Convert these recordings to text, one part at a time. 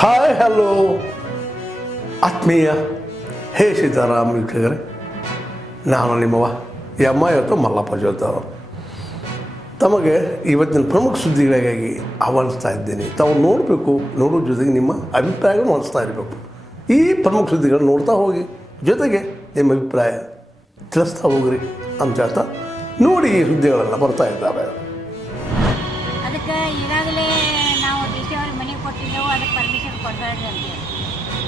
Hi hello ಆತ್ಮೀಯ, ಹೇ ಸೀತಾರಾಮ್ ನಾನು ನಿಮ್ಮವ ಎಮ್ಮ ಇವತ್ತು ಮಲ್ಲಪ್ಪ ಜೋತವರು ತಮಗೆ ಇವತ್ತಿನ ಪ್ರಮುಖ ಸುದ್ದಿಗಳಿಗಾಗಿ ಆಹ್ವಾನಿಸ್ತಾ ಇದ್ದೇನೆ. ತಾವು ನೋಡಬೇಕು, ನೋಡೋ ಜೊತೆಗೆ ನಿಮ್ಮ ಅಭಿಪ್ರಾಯಗಳು ಮಾಡಿಸ್ತಾ ಇರಬೇಕು. ಈ ಪ್ರಮುಖ ಸುದ್ದಿಗಳನ್ನು ನೋಡ್ತಾ ಹೋಗಿ, ಜೊತೆಗೆ ನಿಮ್ಮ ಅಭಿಪ್ರಾಯ ತಿಳಿಸ್ತಾ ಹೋಗ್ರಿ ಅಂತ ಹೇಳ್ತಾ ನೋಡಿ ಈ ಸುದ್ದಿಗಳೆಲ್ಲ ಬರ್ತಾ ಇದ್ದಾವೆ. ಅದಕ್ಕೆ ಈಗಾಗಲೇ ಅವ್ರಿಗೆ ಮನೆ ಕೊಟ್ಟಿದ್ದೆವು, ಅದಕ್ಕೆ ಪರ್ಮಿಷನ್ ಕೊಡಬೇಡ್ರಿ ಅಂತ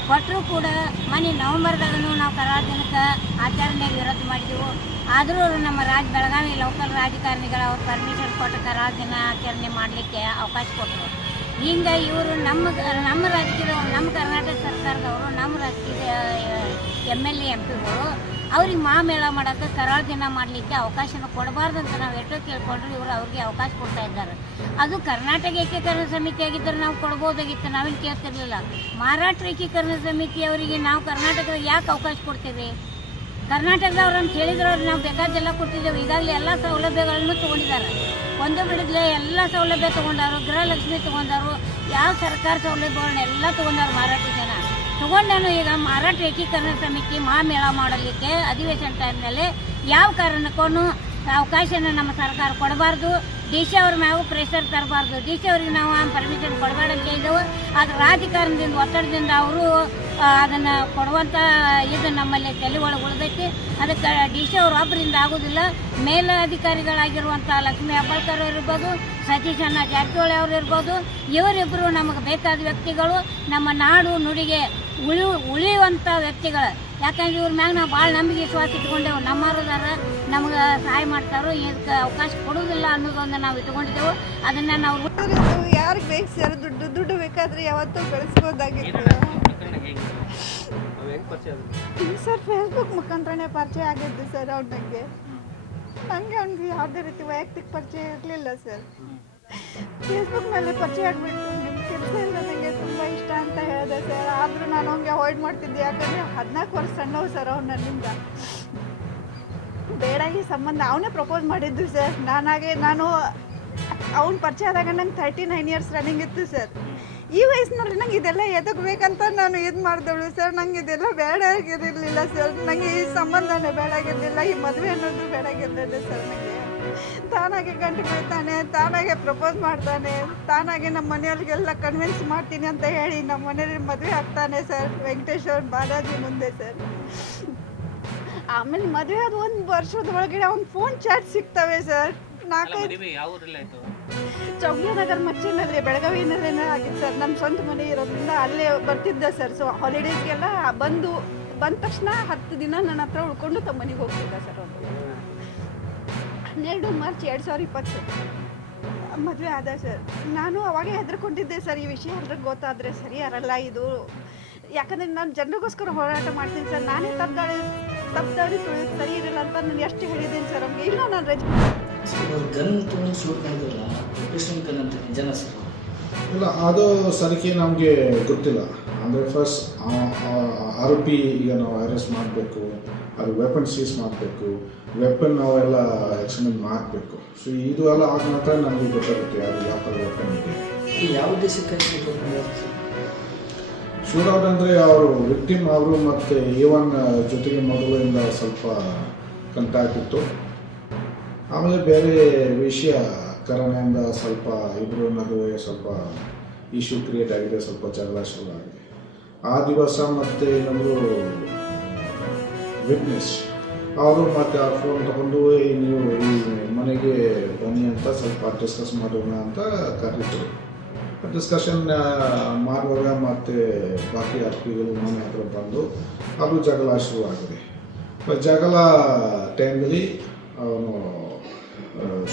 ಕೊಟ್ಟರು ಕೂಡ ಮನೆ ನವೆಂಬರ್ದಾಗೂ ನಾವು ಕರಾಳ ದಿನಕ್ಕೆ ಆಚರಣೆ ವಿರೋಧ ಮಾಡಿದೆವು. ಆದರೂ ಅವರು ನಮ್ಮ ರಾಜ, ಬೆಳಗಾವಿ ಲೋಕಲ್ ರಾಜಕಾರಣಿಗಳು ಅವ್ರು ಪರ್ಮಿಷನ್ ಕೊಟ್ಟು ಕರಾಳ ದಿನ ಆಚರಣೆ ಮಾಡಲಿಕ್ಕೆ ಅವಕಾಶ ಕೊಟ್ಟರು. ಹಿಂಗೆ ಇವರು ನಮ್ಮ ನಮ್ಮ ರಾಜಕೀಯದವರು, ನಮ್ಮ ಕರ್ನಾಟಕ ಸರ್ಕಾರದವರು, ನಮ್ಮ ರಾಜಕೀಯ ಎಂ ಎಲ್ ಎ ಎಂ ಪಿಗಳು ಅವ್ರಿಗೆ ಮಾಮೇಳ ಮಾಡೋಕ್ಕೆ ಕರಾಳ ದಿನ ಮಾಡಲಿಕ್ಕೆ ಅವಕಾಶನ ಕೊಡಬಾರ್ದು ಅಂತ ನಾವು ಎಷ್ಟೋ ಕೇಳ್ಕೊಂಡ್ರು ಇವರು ಅವ್ರಿಗೆ ಅವಕಾಶ ಕೊಡ್ತಾ ಇದ್ದಾರೆ. ಅದು ಕರ್ನಾಟಕ ಏಕೀಕರಣ ಸಮಿತಿ ಆಗಿದ್ದರೆ ನಾವು ಕೊಡ್ಬೋದಾಗಿತ್ತು ನಾವೇನು ಕೇಳ್ತಿರ್ಲಿಲ್ಲ. ಮಹಾರಾಷ್ಟ್ರ ಏಕೀಕರಣ ಸಮಿತಿ ಅವರಿಗೆ ನಾವು ಕರ್ನಾಟಕದ ಯಾಕೆ ಅವಕಾಶ ಕೊಡ್ತೀವಿ? ಕರ್ನಾಟಕದವ್ರು ಅಂತ ಹೇಳಿದ್ರೆ ಅವ್ರು ನಾವು ಬೇಕಾದೆಲ್ಲ ಕೊಟ್ಟಿದ್ದೇವೆ. ಈಗಾಗಲೇ ಎಲ್ಲ ಸೌಲಭ್ಯಗಳನ್ನು ತೊಗೊಂಡಿದ್ದಾರೆ. ಒಂದು ಬಿಡದ್ಲೆ ಎಲ್ಲ ಸೌಲಭ್ಯ ತೊಗೊಂಡಾರು, ಗೃಹಲಕ್ಷ್ಮಿ ತೊಗೊಂಡಾರು, ಯಾವ ಸರ್ಕಾರ ಸೌಲಭ್ಯಗಳನ್ನೆಲ್ಲ ತೊಗೊಂಡಾರು ಮಾರಾಟ ಜನ. ತಗೊಂಡಾನು ಈಗ ಮಾರಾಟ ಏಕೀಕರಣ ಸಮಿತಿ ಮಹಾಮೇಳ ಮಾಡಲಿಕ್ಕೆ ಅಧಿವೇಶನ ಟೈಮ್ನಲ್ಲಿ ಯಾವ ಕಾರಣಕ್ಕೂ ಅವಕಾಶನ ನಮ್ಮ ಸರ್ಕಾರ ಕೊಡಬಾರ್ದು. ಡಿ ಸಿ ಅವ್ರ ನಾವು ಪ್ರೆಷರ್ ತರಬಾರ್ದು. ಡಿ ಸಿ ಅವ್ರಿಗೆ ನಾವು ಪರ್ಮಿಷನ್ ಕೊಡಬೇಡ ಅಂತ ಹೇಳಿದೆವು ಅದು ರಾಜಕಾರಣದಿಂದ, ಒತ್ತಡದಿಂದ ಅವರು ಅದನ್ನು ಕೊಡುವಂಥ ಇದು ನಮ್ಮಲ್ಲಿ ತಲೆ ಒಳಗೆ ಉಳಿದೈತಿ. ಅದಕ್ಕೆ ಡಿ ಸಿ ಅವ್ರು ಒಬ್ಬರಿಂದ ಆಗೋದಿಲ್ಲ. ಮೇಲಧಿಕಾರಿಗಳಾಗಿರುವಂಥ ಲಕ್ಷ್ಮೀ ಹೆಬ್ಬಾಳ್ಕರ್ ಅವ್ರು ಇರ್ಬೋದು, ಸತೀಶ್ ಅಣ್ಣ ಜಾರಕಿಹೊಳಿ ಅವರು ಇರ್ಬೋದು ಇವರಿಬ್ಬರು ನಮಗೆ ಬೇಕಾದ ವ್ಯಕ್ತಿಗಳು ನಮ್ಮ ನಾಡು ನುಡಿಗೆ ಉಳಿ ಉಳಿಯುವಂಥ ವ್ಯಕ್ತಿಗಳು. ಯಾಕಂದ್ರೆ ಇವ್ರ ಮ್ಯಾಗ ನಾವು ಭಾಳ ನಂಬಿಕೆ ವಿಶ್ವಾಸ ಇಟ್ಕೊಂಡೆವು. ನಮ್ಮವ್ರದಾರ ನಮ್ಗೆ ಸಹಾಯ ಮಾಡ್ತಾರೋ ಇದಕ್ಕೆ ಅವಕಾಶ ಕೊಡೋದಿಲ್ಲ ಅನ್ನೋದೊಂದು ನಾವು ಇಟ್ಕೊಂಡಿದ್ದೆವು. ಅದನ್ನು ನಾವು ಯಾರಿಗೆ ಬೇಕು ಸರ್? ದುಡ್ಡು ದುಡ್ಡು ಬೇಕಾದ್ರೆ ಯಾವತ್ತೂ ಗಳಿಸ್ಬೋದಾಗಿತ್ತು ಸರ್ ಫೇಸ್ಬುಕ್ ಮುಖಾಂತರನೇ ಪರಿಚಯ ಆಗಿದ್ದು ಸರ್ ಅವ್ರ ನನಗೆ ನನಗೆ ಅವ್ನಿಗೆ ಯಾವುದೇ ರೀತಿ ವೈಯಕ್ತಿಕ ಪರಿಚಯ ಇರಲಿಲ್ಲ ಸರ್. ಫೇಸ್ಬುಕ್ ಮೇಲೆ ಪರಿಚಯ ಆಗಿಬಿಟ್ಟು ನಿಮ್ಮ ನನಗೆ ತುಂಬ ಇಷ್ಟ ಅಂತ ಹೇಳಿದೆ ಸರ್. ಆದರೂ ನಾನು ಅವ್ನಿಗೆ ಅವಾಯ್ಡ್ ಮಾಡ್ತಿದ್ದೆ. ಯಾಕಂದರೆ ಹದಿನಾಲ್ಕು ವರ್ಷ ಸಣ್ಣವು ಸರ್ ಅವ್ನು ನನ್ನಿಂದ. ಬೇಡ ಈ ಸಂಬಂಧ. ಅವನೇ ಪ್ರಪೋಸ್ ಮಾಡಿದ್ದು ಸರ್. ನಾನಾಗೆ ನಾನು ಅವ್ನ ಪರಿಚಯ ಆದಾಗ ನಂಗೆ ತರ್ಟಿ ನೈನ್ ಇಯರ್ಸ್ ರನ್ನಿಂಗ್ ಇತ್ತು ಸರ್. ಈ ವಯಸ್ಸಿನಲ್ಲಿ ನಂಗೆ ಇದೆಲ್ಲ ಎದಕ್ಕೆ ಬೇಕಂತ ನಾನು ಇದು ಮಾಡಿದವಳು ಸರ್. ನಂಗೆ ಇದೆಲ್ಲ ಬೇಡ ಆಗಿರಲಿಲ್ಲ ಸರ್. ನನಗೆ ಈ ಸಂಬಂಧನೇ ಬೇಡಾಗಿರಲಿಲ್ಲ ಈ ಮದುವೆ ಅನ್ನೋದು ಬೇಡ ಬೇಡಾಗಿರಲಿಲ್ಲ ಸರ್ ನನಗೆ ತಾನಾಗೆ ಗಂಟು ಬೀಳ್ತಾನೆ ತಾನಾಗೆ ಪ್ರಪೋಸ್ ಮಾಡ್ತಾನೆ ತಾನಾಗೆ ನಮ್ಮ ಮನೆಯವ್ರಿಗೆಲ್ಲ ಕನ್ವಿನ್ಸ್ ಮಾಡ್ತೀನಿ ಅಂತ ಹೇಳಿ ನಮ್ಮ ಮನೆಯಲ್ಲಿ ಮದುವೆ ಆಗ್ತಾನೆ ಸರ್ ವೆಂಕಟೇಶ್ವರ ಬಾಲಾಜಿ ಮುಂದೆ ಸರ್ ಆಮೇಲೆ ಮದುವೆ ಆದ ಒಂದು ವರ್ಷದ ಒಳಗಡೆ ಅವ್ನು ಫೋನ್ ಚಾಟ್ ಸಿಗ್ತವೆ ಸರ್ ನಾಲ್ಕೈದು ಚೌಗ್ಲಿನಗರ್ ಮಚ್ಚಿನಲ್ಲಿ ಬೆಳಗಾವಿನಲ್ಲೇ ಆಗಿತ್ತು ಸರ್ ನಮ್ಮ ಸ್ವಂತ ಮನೆ ಇರೋದ್ರಿಂದ ಅಲ್ಲೇ ಬರ್ತಿದ್ದೆ ಸರ್ ಸೊ ಹಾಲಿಡೇಸ್ಗೆಲ್ಲ ಬಂದು ಬಂದ ತಕ್ಷಣ ಹತ್ತು ದಿನ ನನ್ನ ಹತ್ರ ಉಳ್ಕೊಂಡು ತಮ್ಮ ಮನೆಗೆ ಹೋಗ್ತಿದ್ದೆ ಸರ್ ಹನ್ನೆರಡು ಮಾರ್ಚ್ ಎರಡು ಸಾವಿರ ಇಪ್ಪತ್ತು ಮದುವೆ ಆದ ಸರ್. ನಾನು ಅವಾಗೇ ಹೆದರ್ಕೊಂಡಿದ್ದೆ ಸರ್ ಈ ವಿಷಯ ಎಲ್ರಿಗೂ ಗೊತ್ತಾದರೆ ಸರಿ ಯಾರಲ್ಲ ಇದು. ಯಾಕಂದರೆ ನಾನು ಜನರಿಗೋಸ್ಕರ ಹೋರಾಟ ಮಾಡ್ತೀನಿ ಸರ್. ನಾನೇ ತಪ್ಪದಾಳಿ ತಪ್ಪದಾಳಿ ಸರಿ ಇರಲ್ಲ ಅಂತ ನಾನು ಎಷ್ಟು ಹೇಳಿದ್ದೀನಿ ಸರ್ ಅವ್ನಿಗೆ ಇಲ್ಲ ನಾನು ರಜೆ ಗನ್ ತೊಗೊಂಡು ಶೂಟ್ ಮಾಡಿದ್ರಲ್ಲ ಪ್ರೊಫೆಷನಲ್ ಗನ್ ಅಂತ ನಿಜನ ಸರ್? ಇಲ್ಲ ಅದು ಸರಿಕೆ ನಮಗೆ ಗೊತ್ತಿಲ್ಲ. ಅಂದರೆ ಫಸ್ಟ್ ಆರೋಪಿ ಈಗ ನಾವು ಅರೆಸ್ಟ್ ಮಾಡಬೇಕು ಅದು ವೆಪನ್ ಸೀಸ್ ಮಾಡಬೇಕು ವೆಪನ್ ನಾವೆಲ್ಲ ಎಕ್ಸ್ಪ್ಲೇನ್ ಮಾಡಬೇಕು. ಸೊ ಇದು ಎಲ್ಲ ಆಗ ಮಾತ್ರ ನಮಗೆ ಗೊತ್ತಾಗುತ್ತೆ ಅದು ಯಾವ ಥರ ವೆಪನ್ ಇದೆ. ಯಾವ ಶೂಟೌಟ್ ಅಂದರೆ ಅವರು ವಿಕ್ಟಿಮ್ ಅವರು ಮತ್ತು ಈವನ್ ಜೊತೆಗೆ ಮೊದಲಿಂದ ಸ್ವಲ್ಪ ಕಂಟ್ಯಾಕ್ಟ್ ಇತ್ತು ಆಮೇಲೆ ಬೇರೆ ವಿಷಯ ಕಾರಣದಿಂದ ಸ್ವಲ್ಪ ಇಬ್ಬರು ನಡುವೆ ಸ್ವಲ್ಪ ಇಶ್ಯೂ ಕ್ರಿಯೇಟ್ ಆಗಿದೆ ಸ್ವಲ್ಪ ಜಗಳ ಶುರು ಆಗಿದೆ. ಆ ದಿವಸ ಮತ್ತು ಇನ್ನೊಂದು ವಿಟ್ನೆಸ್ ಅವರು ಮತ್ತೆ ಆ ಫೋನ್ ತಗೊಂಡು "ಏ, ನೀವು ಈ ಮನೆಗೆ ಬನ್ನಿ ಅಂತ ಸ್ವಲ್ಪ ಡಿಸ್ಕಸ್ ಮಾಡೋಣ ಅಂತ ಕರೀತಾರೆ ಡಿಸ್ಕಷನ್ ಮಾಡುವಾಗ ಮತ್ತೆ ಬಾಕಿ ಅಪ್ಪಿಗಳು ಮನೆ ಹತ್ರ ಬಂದು ಅದು ಜಗಳ ಶುರುವಾಗಿದೆ. ಜಗಳ ಟೈಮಲ್ಲಿ ಅವನು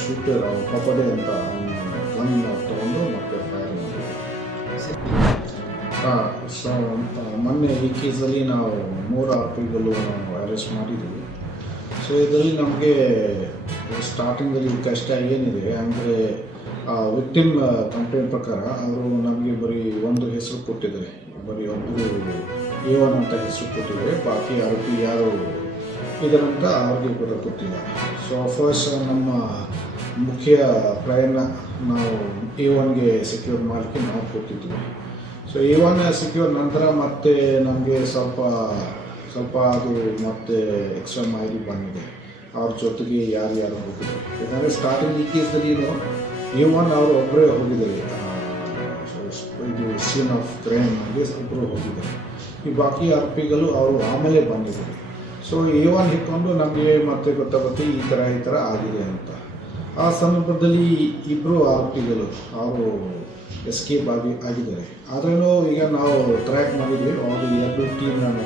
ಶೂಟರ್ ಪಪಡೆ ಅಂತ ಅವನು ಗನ್ ತಗೊಂಡು ಮತ್ತೆ ಫೈರ್ ಮಾಡಿದ ಹಾಂ ಸೊ ಮೊನ್ನೆ ಈ ಕೇಸಲ್ಲಿ ನಾವು ಮೂರು ಆರೋಪಿಗಳು ನಾವು ಅರೆಸ್ಟ್ ಮಾಡಿದ್ದೀವಿ ಸೊ ಇದರಲ್ಲಿ ನಮಗೆ ಸ್ಟಾರ್ಟಿಂಗಲ್ಲಿ ಕಷ್ಟ ಏನಿದೆ, ಅಂದರೆ ವಿಕ್ಟಿಮ್ ಕಂಪ್ಲೇಂಟ್ ಪ್ರಕಾರ ಅವರು ನಮಗೆ ಬರೀ ಒಂದು ಹೆಸರು ಕೊಟ್ಟಿದ್ದಾರೆ. ಬರೀ ಒಬ್ಬರು ಎ ಅಂತ ಹೆಸರು ಕೊಟ್ಟಿದ್ದಾರೆ, ಬಾಕಿ ಆರೋಪಿ ಯಾರು ಇದರಂತ ಅವ್ರಿಗೆ ಕೂಡ ಕೊಟ್ಟಿಲ್ಲ ಸೊ ಫಸ್ಟ್ ನಮ್ಮ ಮುಖ್ಯ ಪ್ರಯಾಣ ನಾವು ಎ ಒನ್ಗೆ ಸೆಕ್ಯೂರ್ ಮಾಡಲಿಕ್ಕೆ ನಾವು ಕೊಟ್ಟಿದ್ವಿ. ಸೊ ಎ ಒನ್ ಸಿಕ್ಕಿದ ನಂತರ ಮತ್ತೆ ನಮಗೆ ಸ್ವಲ್ಪ ಸ್ವಲ್ಪ ಅದು ಮತ್ತೆ ಎಕ್ಸ್ಟ್ರಾ ಮಾಹಿತಿ ಬಂದಿದೆ. ಅವ್ರ ಜೊತೆಗೆ ಯಾರು ಯಾರು ಹೋಗಿದ್ರು. ಯಾಕಂದರೆ ಸ್ಟಾರ್ಟಿಂಗ್ ಈ ಕೇಸಲ್ಲಿ ಈ ಒನ್ ಅವರು ಒಬ್ಬರೇ ಹೋಗಿದ್ದಾರೆ. ಇದು ಸೀನ್ ಆಫ್ ಕ್ರೈಮ್ ಆಗಿ ಒಬ್ಬರು ಹೋಗಿದ್ದಾರೆ. ಈ ಬಾಕಿ ಆರೋಪಿಗಳು ಅವರು ಆಮೇಲೆ ಬಂದಿದ್ದಾರೆ. ಸೊ ಎ ಒನ್ ಹಿಕ್ಕೊಂಡು ನಮಗೆ ಮತ್ತೆ ಗೊತ್ತಾಗುತ್ತೆ ಈ ಥರ ಈ ಥರ ಆಗಿದೆ ಅಂತ. ಆ ಸಂದರ್ಭದಲ್ಲಿ ಇಬ್ಬರು ಆರೋಪಿಗಳು, ಅವರು ಎಸ್ಕೇಪ್ ಆಗಿ ಆಗಿದ್ದಾರೆ. ಆದ್ರೂ ಈಗ ನಾವು ಟ್ರ್ಯಾಕ್ ಮಾಡಿದ್ವಿ. ಅವರು ಎರಡು ಟೀಮ್ ನಾನು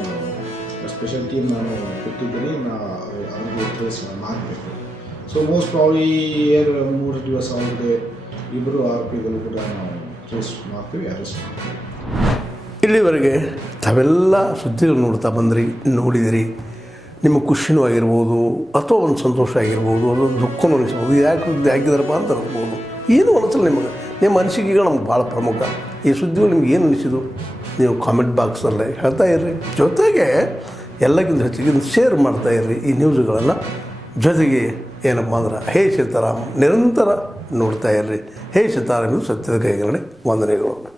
ಸ್ಪೆಷಲ್ ಟೀಮ್ ನಾನು ಕೊಟ್ಟಿದ್ದೀನಿ. ನಾ ಅವ್ರಿಗೆ ಟ್ರೇಸ್ ಮಾಡಬೇಕು. ಸೊ ಮೋಸ್ಟ್ ಪ್ರಾಬ್ಲಿ ಏರ್ ಮೂರು ದಿವಸ ಅವ್ರಿಗೆ ಇಬ್ಬರು ಆರೋಪಿಗಳು ಕೂಡ ನಾವು ಟ್ರೇಸ್ ಮಾಡ್ತೀವಿ ಅರೆಸ್ಟ್ ಮಾಡ್ತೀವಿ. ಇಲ್ಲಿವರೆಗೆ ತಾವೆಲ್ಲ ಸುದ್ದಿಗಳು ನೋಡ್ತಾ ಬಂದ್ರಿ, ನೋಡಿದಿರಿ. ನಿಮ್ಮ ಖುಷಿನೂ ಆಗಿರ್ಬೋದು, ಅಥವಾ ಒಂದು ಸಂತೋಷ ಆಗಿರ್ಬೋದು ಅಥವಾ ದುಃಖನೂ ಅನಿಸ್ಬೋದು. ಯಾಕೆ ಸುದ್ದಿ ಹಾಕಿದಾರಪ್ಪ ಅಂತ ಅನ್ಬೋದು. ಏನು ಅನಿಸಲ್ಲ ನಿಮಗೆ? ನಿಮ್ಮ ಅನಿಸಿಕೆಗಳು ನಮ್ಗೆ ಭಾಳ ಪ್ರಮುಖ. ಈ ಸುದ್ದಿಗಳು ನಿಮ್ಗೆ ಏನು ಅನಿಸಿದು ನೀವು ಕಾಮೆಂಟ್ ಬಾಕ್ಸಲ್ಲಿ ಹೇಳ್ತಾ ಇರ್ರಿ. ಜೊತೆಗೆ ಎಲ್ಲಕ್ಕಿಂತ ಹೆಚ್ಚಿಗೆ ಶೇರ್ ಮಾಡ್ತಾ ಇರ್ರಿ ಈ ನ್ಯೂಸ್ಗಳನ್ನು ಜೊತೆಗೆ ಏನಪ್ಪ ಅಂದ್ರೆ ಹೇ ಸೀತಾರಾಮ್, ನಿರಂತರ ನೋಡ್ತಾ ಇರ್ರಿ. ಹೇ ಸೀತಾರಾಮ್ ಸತ್ಯದ ಕೈಗರಣೆ ವಂದನೆಗಳು.